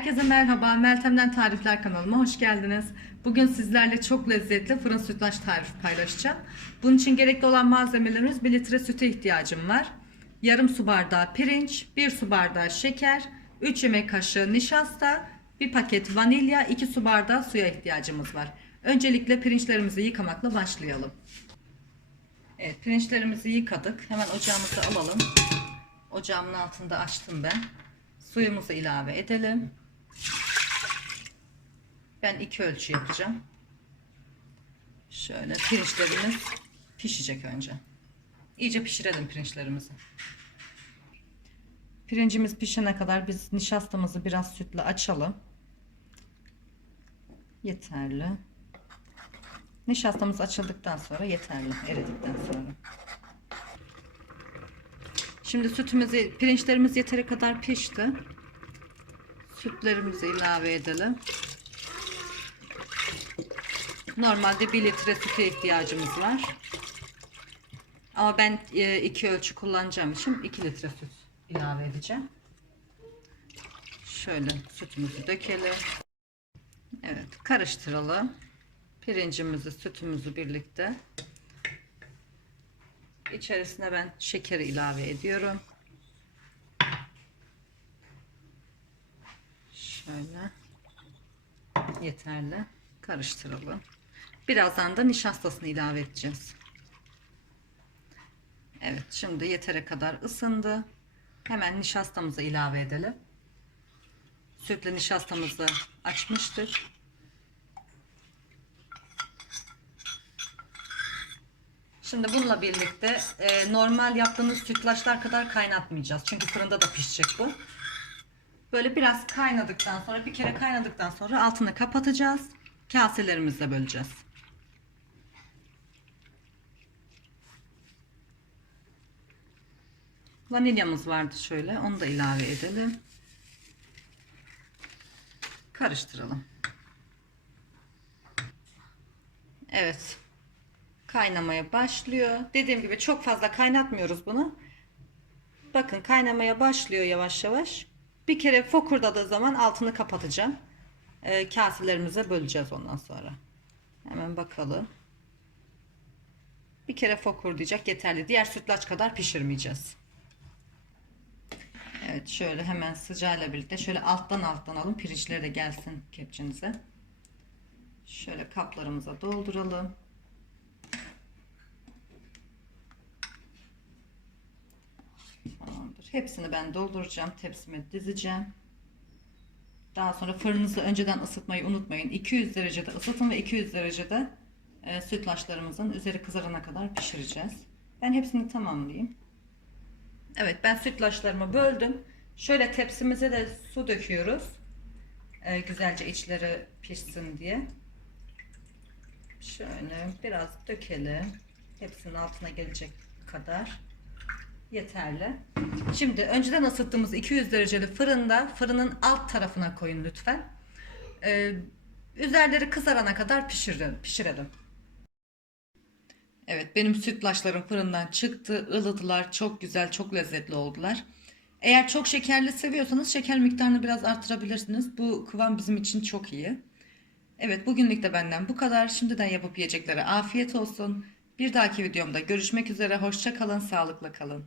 Herkese merhaba. Meltem'den Tarifler kanalıma hoş geldiniz. Bugün sizlerle çok lezzetli fırın sütlaç tarifi paylaşacağım. Bunun için gerekli olan malzemelerimiz 1 litre süte ihtiyacım var. Yarım su bardağı pirinç, 1 su bardağı şeker, 3 yemek kaşığı nişasta, 1 paket vanilya, 2 su bardağı suya ihtiyacımız var. Öncelikle pirinçlerimizi yıkamakla başlayalım. Evet, pirinçlerimizi yıkadık. Hemen ocağımızı alalım. Ocağımın altında açtım ben. Suyumuzu ilave edelim. Ben iki ölçü yapacağım. Şöyle pirinçlerimiz pişecek önce. İyice pişirelim pirinçlerimizi. Pirincimiz pişene kadar biz nişastamızı biraz sütle açalım. Yeterli. Nişastamız açıldıktan sonra yeterli. Eridikten sonra. Şimdi sütümüzü, pirinçlerimiz yeteri kadar pişti. Sütlerimizi ilave edelim. Normalde 1 litre süte ihtiyacımız var. Ama ben e, iki ölçü kullanacağım için 2 litre süt ilave edeceğim. Şöyle sütümüzü dökelim. Evet karıştıralım. Pirincimizi, sütümüzü birlikte İçerisine ben şekeri ilave ediyorum. Şöyle yeterli. Karıştıralım. Birazdan da nişastasını ilave edeceğiz. Evet şimdi yetere kadar ısındı. Hemen nişastamızı ilave edelim. Sütle nişastamızı açmıştık. Şimdi bununla birlikte e, normal yaptığımız sütlaçlar kadar kaynatmayacağız. Çünkü fırında da pişecek bu. Böyle biraz kaynadıktan sonra bir kere kaynadıktan sonra altını kapatacağız. Kaselerimizle böleceğiz. Vanilyamız vardı şöyle. Onu da ilave edelim. Karıştıralım. Evet kaynamaya başlıyor. Dediğim gibi çok fazla kaynatmıyoruz bunu. Bakın kaynamaya başlıyor yavaş yavaş. Bir kere fokurdadığı zaman altını kapatacağım. E, kaselerimize böleceğiz ondan sonra. Hemen bakalım. Bir kere fokurdayacak yeterli. Diğer sütlaç kadar pişirmeyeceğiz. Evet şöyle hemen sıcağıyla birlikte şöyle alttan alttan alın. Pirinçleri de gelsin kepçenize. Şöyle kaplarımıza dolduralım. Hepsini ben dolduracağım. Tepsime dizeceğim. Daha sonra fırınınızı önceden ısıtmayı unutmayın. 200 derecede ısıtın ve 200 derecede e, sütlaçlarımızın üzeri kızarana kadar pişireceğiz. Ben hepsini tamamlayayım. Evet ben sütlaçlarımı böldüm. Şöyle tepsimize de su döküyoruz. E, güzelce içleri pişsin diye. Şöyle biraz dökelim. Hepsinin altına gelecek kadar yeterli. Şimdi önceden ısıttığımız 200 dereceli fırında fırının alt tarafına koyun lütfen. Ee, üzerleri kızarana kadar pişirelim. pişirelim. Evet benim sütlaçlarım fırından çıktı. ılıdılar. Çok güzel, çok lezzetli oldular. Eğer çok şekerli seviyorsanız şeker miktarını biraz artırabilirsiniz. Bu kıvam bizim için çok iyi. Evet bugünlük de benden bu kadar. Şimdiden yapıp yiyeceklere afiyet olsun. Bir dahaki videomda görüşmek üzere. Hoşça kalın, sağlıkla kalın.